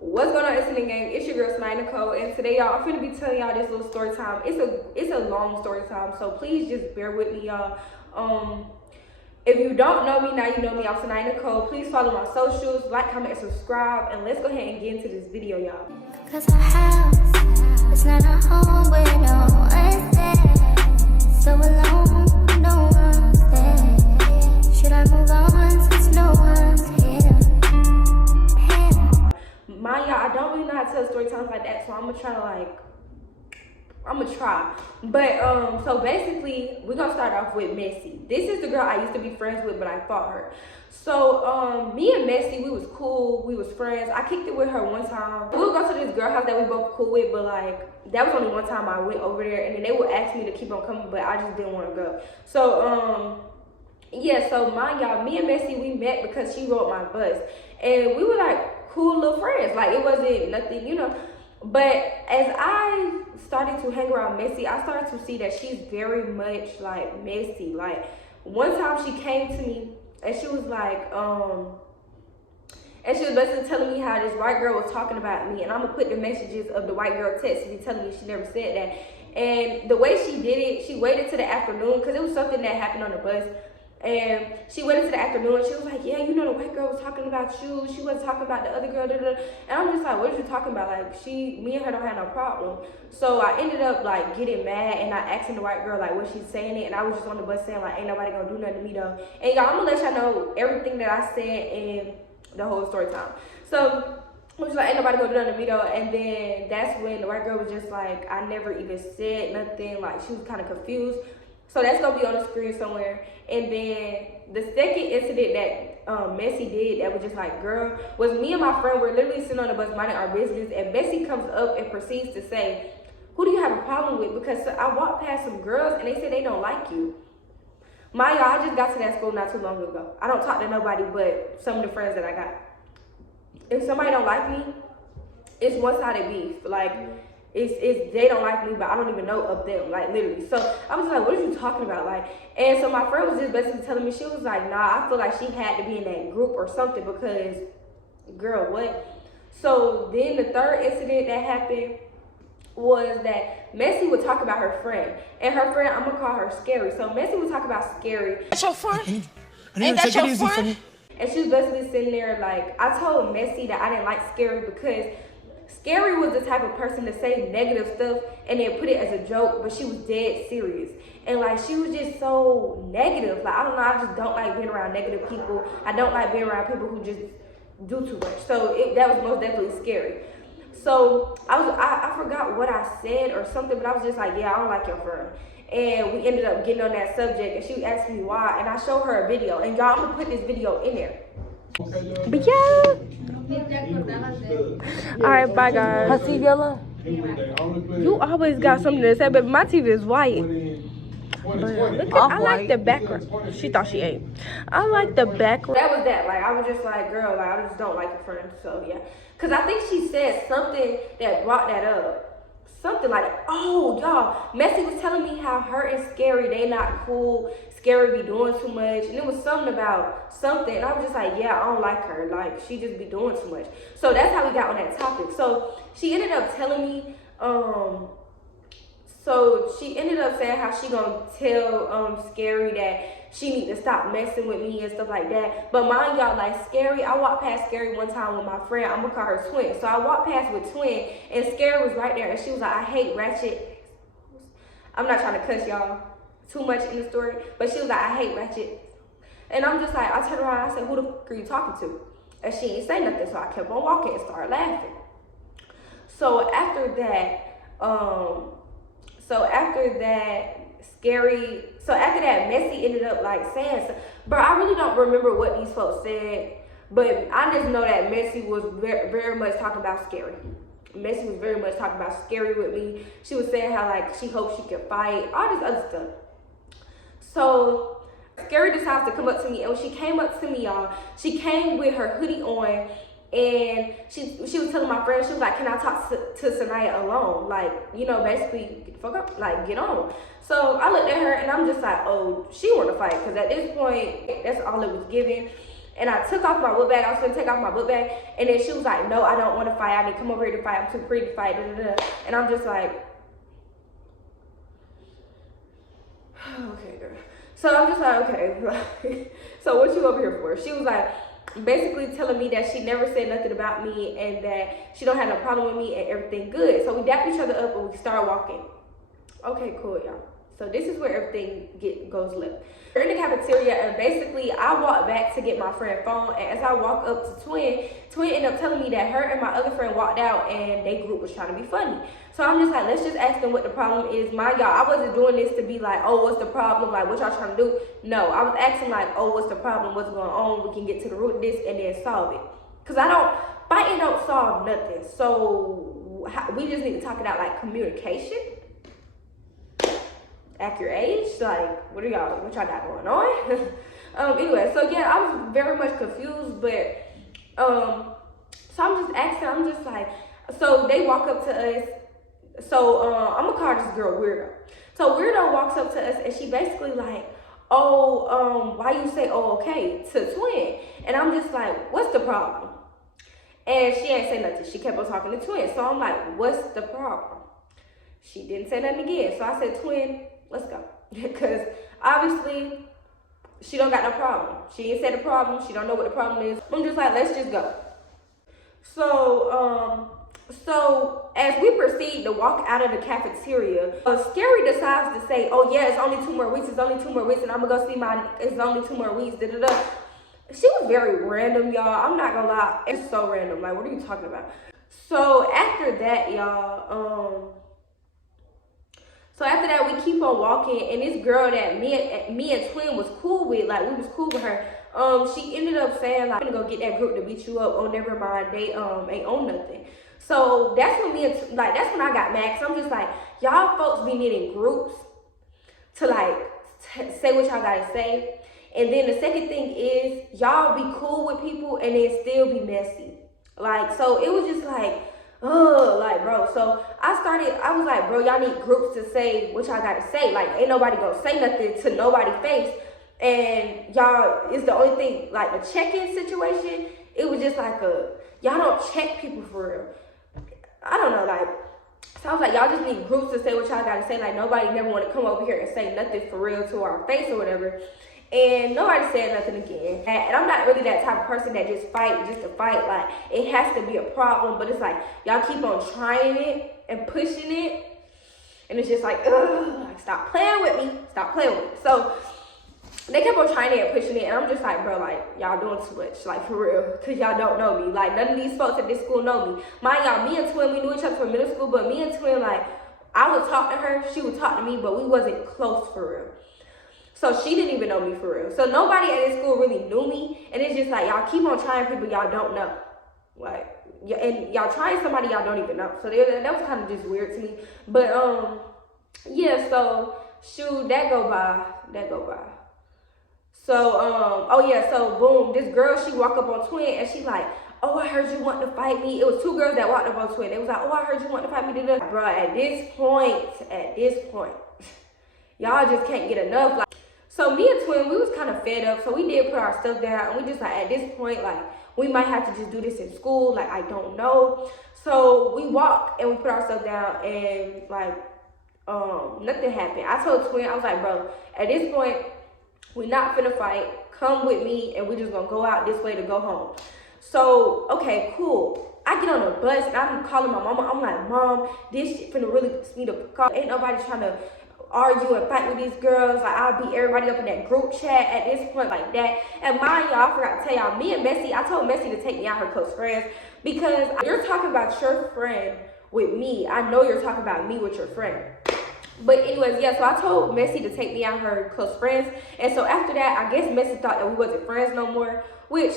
What's going on, SN Ganggg? It's your girl Nicole, and today y'all, I'm gonna be telling y'all this little story time. It's a long story time, so please just bear with me, y'all. If you don't know me, now you know me. I'm Nicole. Please follow my socials, like, comment, and subscribe, and let's go ahead and get into this video, y'all. Cause our house is not a home where no one's there. So alone, no one's there. Should I move on since no one's here? Mind y'all, I don't really know how to tell story times like that, so I'm gonna try. But so basically, we're gonna start off with Messy. This is the girl I used to be friends with, but I fought her. So me and Messy, we was cool, we was friends. I kicked it with her one time. We would go to this girl house that we both cool with, but like that was only one time I went over there, and then they would ask me to keep on coming, but I just didn't want to go. So yeah, so mind y'all, me and Messy, we met because she rode my bus, and we were like cool little friends. Like it wasn't nothing, you know. But as I started to hang around Messy, I started to see that she's very much like messy. Like one time she came to me and she was like, and she was basically telling me how this white girl was talking about me, and I'm gonna put the messages of the white girl texting me telling me she never said that. And the way she did it, she waited till the afternoon because it was something that happened on the bus. And she went into the afternoon and she was like, yeah, you know, the white girl was talking about you. She wasn't talking about the other girl. And I'm just like, what are you talking about? Like, me and her don't have no problem. So I ended up like getting mad and I asking the white girl like what she's saying it. And I was just on the bus saying like, ain't nobody gonna do nothing to me though. And y'all, I'm gonna let y'all know everything that I said in the whole story time. So I was like, ain't nobody gonna do nothing to me though. And then that's when the white girl was just like, I never even said nothing. Like she was kind of confused. So that's gonna be on the screen somewhere. And then the second incident that Messy did that was just like, girl, was me and my friend were literally sitting on the bus minding our business, and Messy comes up and proceeds to say, who do you have a problem with? Because I walked past some girls and they said they don't like you. Y'all, I just got to that school not too long ago. I don't talk to nobody but some of the friends that I got. If somebody don't like me, it's one-sided beef. Like, it's they don't like me, but I don't even know of them, like literally. So I was like, what are you talking about? Like, and so my friend was just basically telling me, she was like, nah, I feel like she had to be in that group or something because, girl, what? So then the third incident that happened was that Messy would talk about her friend, and her friend, I'm gonna call her Scary. So Messy would talk about Scary. That's your friend? Ain't that your friend? And she was basically sitting there like, I told Messy that I didn't like Scary because Scary was the type of person to say negative stuff and then put it as a joke, but she was dead serious. And like, she was just so negative. Like, I don't know, I just don't like being around negative people. I don't like being around people who just do too much. So that was most definitely Scary. So I forgot what I said or something, but I was just like, yeah, I don't like your friend. And we ended up getting on that subject, and she asked me why, and I showed her a video. And y'all, I'm gonna put this video in there. But yeah. Alright, bye guys. Her TV yellow? You always got something to say, but my TV is white. But look at, I like the background. She thought she ate. I like the background. That was that. Like, I was just like, girl, like, I just don't like your friend. So yeah. Cause I think she said something that brought that up. Something like, oh, y'all, Messy was telling me how her and Scary, they not cool. Scary be doing too much. And it was something about something. And I was just like, yeah, I don't like her. Like, she just be doing too much. So that's how we got on that topic. So she ended up telling me, so she ended up saying how she gonna tell Scary that she need to stop messing with me and stuff like that. But mind y'all, like Scary, I walked past Scary one time with my friend. I'm gonna call her Twin. So I walked past with Twin, and Scary was right there, and she was like, I hate ratchet. I'm not trying to cuss y'all too much in the story, but she was like, I hate ratchet. And I'm just like, I turned around and I said, who the fuck are you talking to? And she didn't say nothing, so I kept on walking and started laughing. So after that, Messy ended up like saying, bro, I really don't remember what these folks said, but I just know that Messy was very, very much talking about Scary. Messy was very much talking about Scary with me. She was saying how like she hoped she could fight, all this other stuff. So Scary decides to come up to me, and when she came up to me, y'all, she came with her hoodie on, and she was telling my friend, she was like, can I talk to Sanaya alone? Like, you know, basically, get the fuck up, like, get on. So I looked at her, and I'm just like, oh, she want to fight, because at this point, that's all it was giving. And I took off my book bag. I was gonna take off my book bag, and then she was like, "No, I don't want to fight. I need to come over here to fight. I'm too pretty to fight." Da, da, da. And I'm just like, okay, girl. So I'm just like, okay. So what you over here for? She was like, basically telling me that she never said nothing about me and that she don't have no problem with me and everything good. So we dapped each other up and we started walking. Okay, cool, y'all. So this is where everything goes left. We're in the cafeteria, and basically I walked back to get my friend's phone, and as I walk up to Twin ended up telling me that her and my other friend walked out and they group was trying to be funny. So I'm just like, let's just ask them what the problem is. Mind y'all, I wasn't doing this to be like, oh, what's the problem? Like, what y'all trying to do? No, I was asking like, oh, what's the problem? What's going on? We can get to the root of this and then solve it. Because fighting don't solve nothing. So we just need to talk it out, like communication. At your age, like, what y'all got going on? Anyway, so yeah, I was very much confused, but so I'm just asking, I'm just like, so they walk up to us. So I'm gonna call this girl Weirdo. So Weirdo walks up to us and she basically like, oh, why you say oh okay to Twin? And I'm just like, what's the problem? And she ain't say nothing. She kept on talking to Twin. So I'm like, what's the problem? She didn't say nothing again. So I said, Twin, let's go. Because obviously she don't got no problem. She ain't said the problem. She don't know what the problem is. I'm just like, let's just go. So as we proceed to walk out of the cafeteria, Scary decides to say, oh yeah, it's only 2 more weeks, it's only 2 more weeks, and I'm gonna go see it's only 2 more weeks, da-da-da. She was very random, y'all. I'm not gonna lie, it's so random. Like, what are you talking about? So after that, y'all, so after that, we keep on walking, and this girl that me and Twin was cool with, like we was cool with her, she ended up saying like, I'm gonna go get that group to beat you up. Oh, never mind, they ain't on nothing. So that's when that's when I got mad, cause I'm just like, y'all folks be needing groups to like say what y'all gotta say. And then the second thing is, y'all be cool with people and then still be messy. Like, so it was just like, like, bro. So I was like, bro, y'all need groups to say what y'all gotta say. Like, ain't nobody gonna say nothing to nobody's face. And y'all, it's the only thing, like the check-in situation, it was just like y'all don't check people for real. I don't know, like, so I was like, y'all just need groups to say what y'all gotta say. Like, nobody never want to come over here and say nothing for real to our face or whatever. And nobody said nothing again. And I'm not really that type of person that just fight just to fight. Like, it has to be a problem, but it's like, y'all keep on trying it and pushing it. And it's just like, ugh, like, stop playing with me. Stop playing with me. So they kept on trying it and pushing it, and I'm just like, bro, like, y'all doing too much, like, for real, because y'all don't know me. Like, none of these folks at this school know me. Mind y'all, me and Twin, we knew each other from middle school, but me and Twin, like, I would talk to her, she would talk to me, but we wasn't close for real. So she didn't even know me for real. So nobody at this school really knew me, and it's just like, y'all keep on trying people y'all don't know. Like, and y'all trying somebody y'all don't even know. So that was kind of just weird to me. But, yeah, so, shoot, that go by. So, oh yeah, so boom, this girl, she walked up on Twin and she like, oh, I heard you want to fight me. It was 2 girls that walked up on Twin. They was like, oh, I heard you want to fight me. Bro, at this point, y'all just can't get enough. Like, so me and Twin, we was kind of fed up. So we did put our stuff down, and we just like, at this point, like, we might have to just do this in school. Like, I don't know. So we walked and we put our stuff down, and like, nothing happened. I told Twin, I was like, bro, at this point, we're not finna fight. Come with me, and we're just gonna go out this way to go home. So, okay, cool. I get on the bus, and I'm calling my mama. I'm like, Mom, this shit finna really piss me the fuck off. Ain't nobody trying to argue and fight with these girls. Like, I'll beat everybody up in that group chat at this point, like that. And mind y'all, I forgot to tell y'all, me and Messi, I told Messi to take me out, her close friends, because you're talking about your friend with me. I know you're talking about me with your friend. But anyways, yeah, so I told Messi to take me out, her close friends. And so after that, I guess Messi thought that we wasn't friends no more, which,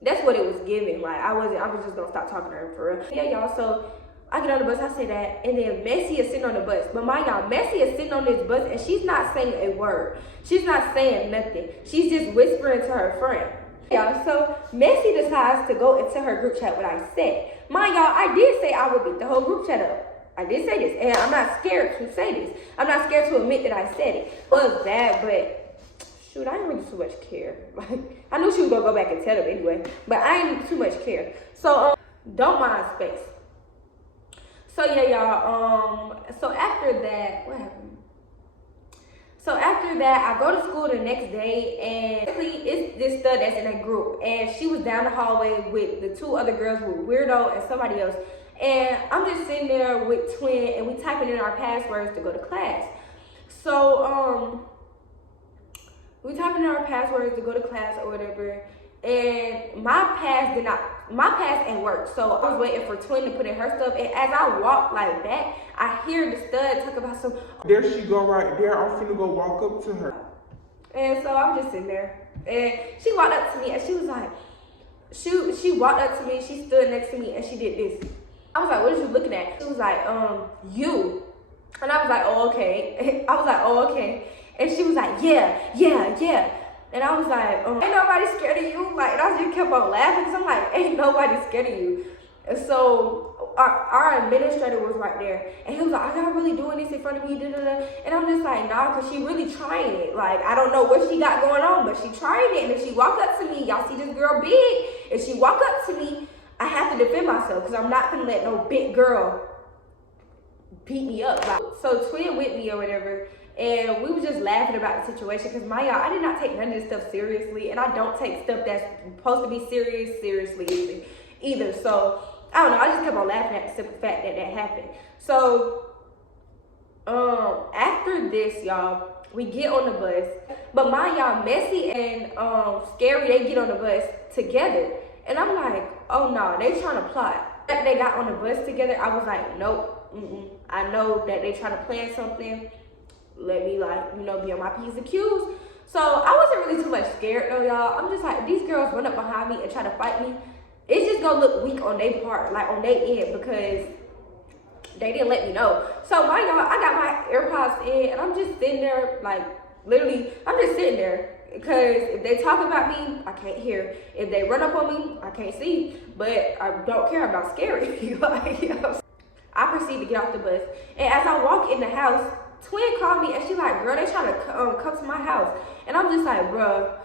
that's what it was giving. Like, I was just gonna stop talking to her for real. Yeah, y'all, so I get on the bus, I say that, and then Messi is sitting on the bus. But mind y'all, Messi is sitting on this bus, and she's not saying a word. She's not saying nothing. She's just whispering to her friend. Y'all, so Messi decides to go into her group chat what I said. Mind y'all, I did say I would beat the whole group chat up. I did say this, and I'm not scared to say this. I'm not scared to admit that I said it. It was bad, but shoot, I didn't really too much care. Like, I knew she was gonna go back and tell them anyway, but I didn't too much care. So, don't mind space. So yeah, y'all, so after that, what happened? So after that, I go to school the next day, and basically it's this stud that's in a group, and she was down the hallway with the 2 other girls, with Weirdo and somebody else. And I'm just sitting there with Twin, and we typing in our passwords to go to class. So, we typing in our passwords to go to class or whatever, and my pass ain't work. So I was waiting for Twin to put in her stuff, and as I walk like back, I hear the stud talk about some. There she go right there. I'm finna go walk up to her. And so I'm just sitting there, and she walked up to me, and she was like, she walked up to me, she stood next to me, and she did this. I was like, what is you looking at? She was like, you. And I was like, oh, okay. I was like, oh, okay. And she was like, yeah. And I was like, ain't nobody scared of you? Like, and I just kept on laughing, because I'm like, ain't nobody scared of you. And so our administrator was right there, and he was like, are y'all really doing this in front of me? And I'm just like, nah, because she really trying it. Like, I don't know what she got going on, but she trying it. And if she walk up to me, y'all see this girl big, if she walk up to me, I have to defend myself, because I'm not gonna let no big girl beat me up. Like, so Twin with me or whatever, and we were just laughing about the situation, because I did not take none of this stuff seriously, and I don't take stuff that's supposed to be serious seriously either. So I don't know, I just kept on laughing at the simple fact that that happened. So after this, y'all, we get on the bus, but y'all, Messy and Scary, they get on the bus together, and I'm like, oh no, they trying to plot. After they got on the bus together, I was like, nope, I know that they trying to plan something. Let me, like, you know, be on my P's and Q's. So I wasn't really too much scared though, y'all. I'm just like, these girls run up behind me and try to fight me. It's just gonna look weak on their part, like on their end, because they didn't let me know. So y'all, I got my AirPods in, and I'm just sitting there, like, literally, I'm just sitting there. Because if they talk about me, I can't hear. If they run up on me, I can't see. But I don't care, I'm not scary. Like, you know? I proceed to get off the bus, and as I walk in the house, Twin called me, and she like, girl, they trying to come to my house. And I'm just like, bro,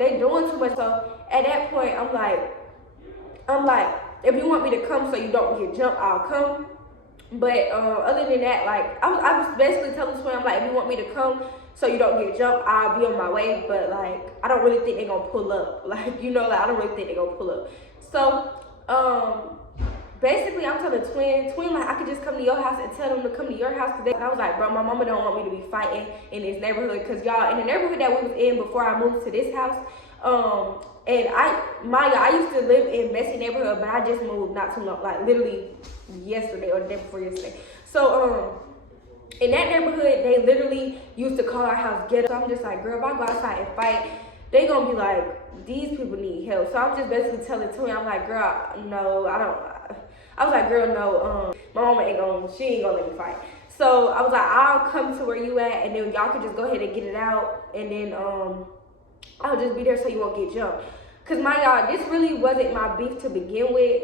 they doing too much. So at that point, I'm like, if you want me to come so you don't get jumped, I'll come. But other than that, like, I was basically telling Twin, I'm like, if you want me to come so you don't get jumped, I'll be on my way. But like, I don't really think they're gonna pull up. Like, you know, like, I don't really think they're gonna pull up. So basically, I'm telling Twin, like, I could just come to your house and tell them to come to your house today. And I was like, bro, my mama don't want me to be fighting in this neighborhood, because y'all, in the neighborhood that we was in before I moved to this house, and I used to live in Messy neighborhood, but I just moved not too long, like literally yesterday or the day before yesterday. So in that neighborhood, they literally used to call our house ghetto. So I'm just like, girl, if I go outside and fight, they gonna be like, these people need help. So I'm just basically telling Twin, I'm like, girl, no, I was like, girl, no, my mama she ain't gonna let me fight. So I was like, I'll come to where you at, and then y'all can just go ahead and get it out, and then I'll just be there so you won't get jumped. Cause y'all, this really wasn't my beef to begin with.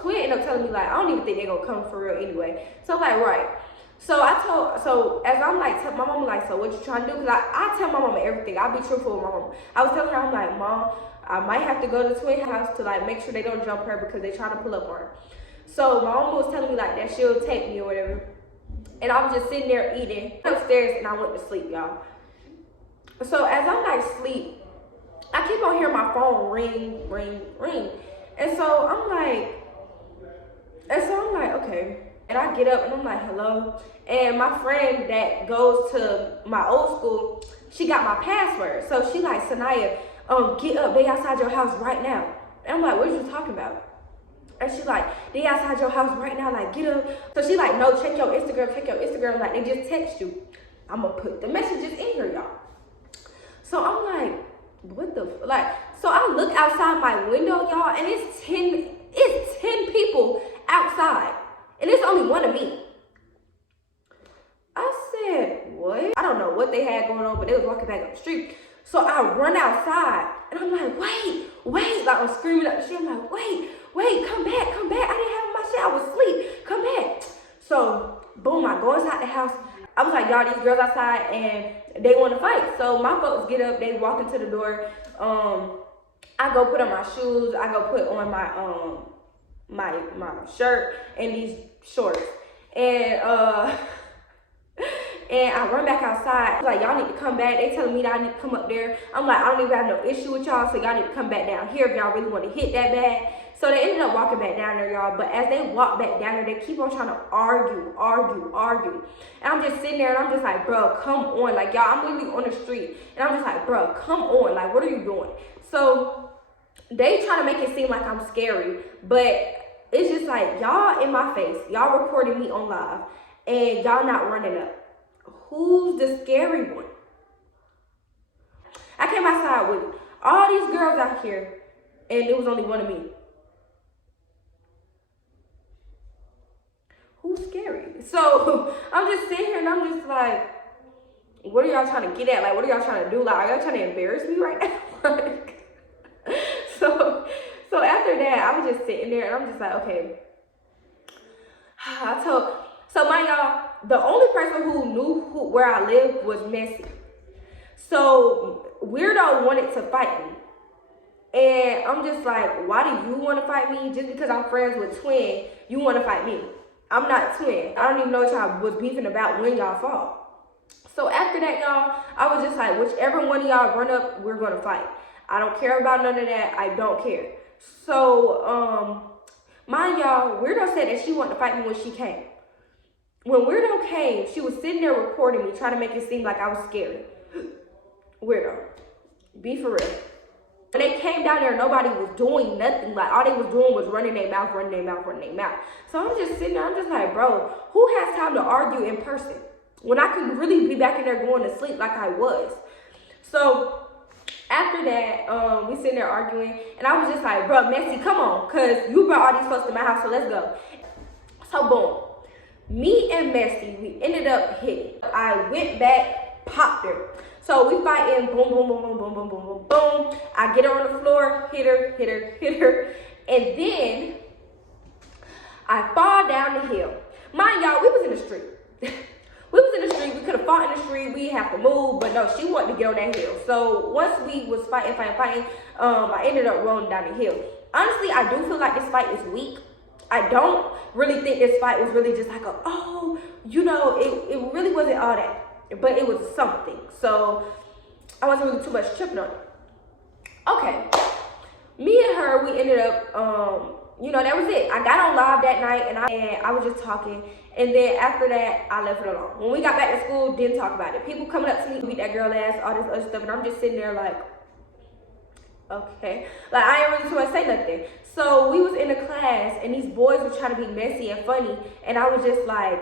Twin ended up telling me, like, I don't even think they're gonna come for real anyway. So I'm like, right. So as I'm like, my mama like, so what you trying to do? Cause I tell my mama everything. I'll be truthful with my mama. I was telling her, I'm like, Mom, I might have to go to Twin house to like make sure they don't jump her, because they trying to pull up on her. So my mama was telling me like that she'll take me or whatever. And I was just sitting there eating upstairs, and I went to sleep, y'all. So as I'm like sleep, I keep on hearing my phone ring, ring, ring. And so I'm like, okay. And I get up and I'm like, hello. And my friend that goes to my old school, she got my password. So she like, Sanaya, get up, they outside your house right now. And I'm like, what are you talking about? And she like, they outside your house right now, like, get up. So she like, no, check your Instagram, like, they just text you. I'm gonna put the messages in here, y'all. So I'm like, what the, like, so I look outside my window, y'all, and it's 10 people outside, and it's only one of me. I said, what? I don't know what they had going on, but they was walking back up the street. So I run outside, and I'm like, wait, like, I'm screaming up the street. I'm like, wait, come back. I didn't have my shit, I was asleep, come back. So, boom, I go inside the house. I was like, y'all, these girls outside, and they want to fight. So my folks get up, they walk into the door. I go put on my shoes. I go put on my shirt and these shorts. And and I run back outside. Like, y'all need to come back. They telling me that I need to come up there. I'm like, I don't even have no issue with y'all, so y'all need to come back down here if y'all really want to hit that bad. So they ended up walking back down there, y'all. But as they walk back down there, they keep on trying to argue. And I'm just sitting there and I'm just like, bro, come on. Like, y'all, I'm literally on the street. And I'm just like, bro, come on. Like, what are you doing? So they try to make it seem like I'm scary. But it's just like, y'all in my face. Y'all recording me on live. And y'all not running up. Who's the scary one? I came outside with all these girls out here. And it was only one of me. Who's scary? So I'm just sitting here and I'm just like, what are y'all trying to get at? Like, what are y'all trying to do? Like, are y'all trying to embarrass me right now? Like, so after that, I was just sitting there and I'm just like, okay. So mind y'all, the only person who knew where I lived was Messy. So Weirdo wanted to fight me. And I'm just like, why do you want to fight me? Just because I'm friends with Twin, you want to fight me. I'm not Twin. I don't even know what y'all was beefing about when y'all fought. So after that, y'all, I was just like, whichever one of y'all run up, we're going to fight. I don't care about none of that. I don't care. So, mind y'all, Weirdo said that she wanted to fight me when she came. When Weirdo came, she was sitting there recording me, trying to make it seem like I was scary. Weirdo. Be for real. When they came down there, nobody was doing nothing. Like, all they was doing was running their mouth. So I'm just sitting there, I'm just like, bro, who has time to argue in person? When I could really be back in there going to sleep like I was. So after that, we sitting there arguing, and I was just like, bro, Messy, come on, because you brought all these folks to my house, so let's go. So boom. Me and Messy, we ended up hitting. I went back, popped her. So we fighting, boom, boom, boom, boom, boom, boom, boom, boom, boom. I get her on the floor, hit her. And then I fall down the hill. Mind y'all, we was in the street. We could have fought in the street. We have to move, but no, she wanted to get on that hill. So once we was fighting, I ended up rolling down the hill. Honestly, I do feel like this fight is weak. I don't really think this fight was really just like it really wasn't all that. But it was something. So I wasn't really too much tripping on it. Okay. Me and her, we ended up, that was it. I got on live that night and I was just talking. And then after that, I left it alone. When we got back to school, didn't talk about it. People coming up to me, beat that girl ass, all this other stuff. And I'm just sitting there like, okay. Like, I ain't really too much to say nothing. So we was in the class and these boys were trying to be messy and funny. And I was just like,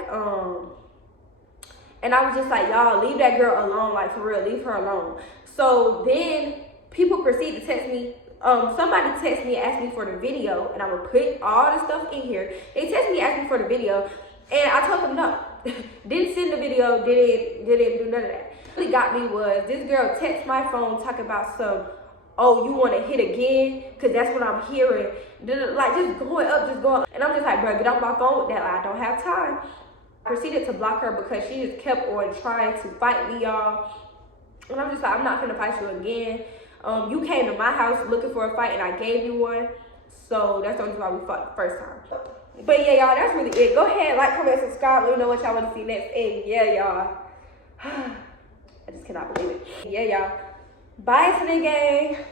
y'all, leave that girl alone, like, for real, leave her alone. So then people proceed to text me. Somebody texted me and asked me for the video, and I'm gonna put all the stuff in here. They texted me, asked me for the video, and I told them no. Didn't send the video, didn't do none of that. What really got me was this girl texted my phone talking about some, oh, you want to hit again? Because that's what I'm hearing. Like, just going up. And I'm just like, bro, get off my phone with that. Like, I don't have time. I proceeded to block her because she just kept on trying to fight me, y'all. And I'm just like, I'm not gonna fight you again. You came to my house looking for a fight and I gave you one. So that's the only reason why we fought the first time. But yeah, y'all, that's really it. Go ahead, like, comment, subscribe. Let me know what y'all want to see next. And yeah, y'all. I just cannot believe it. Yeah, y'all. Bye, SN Ganggg.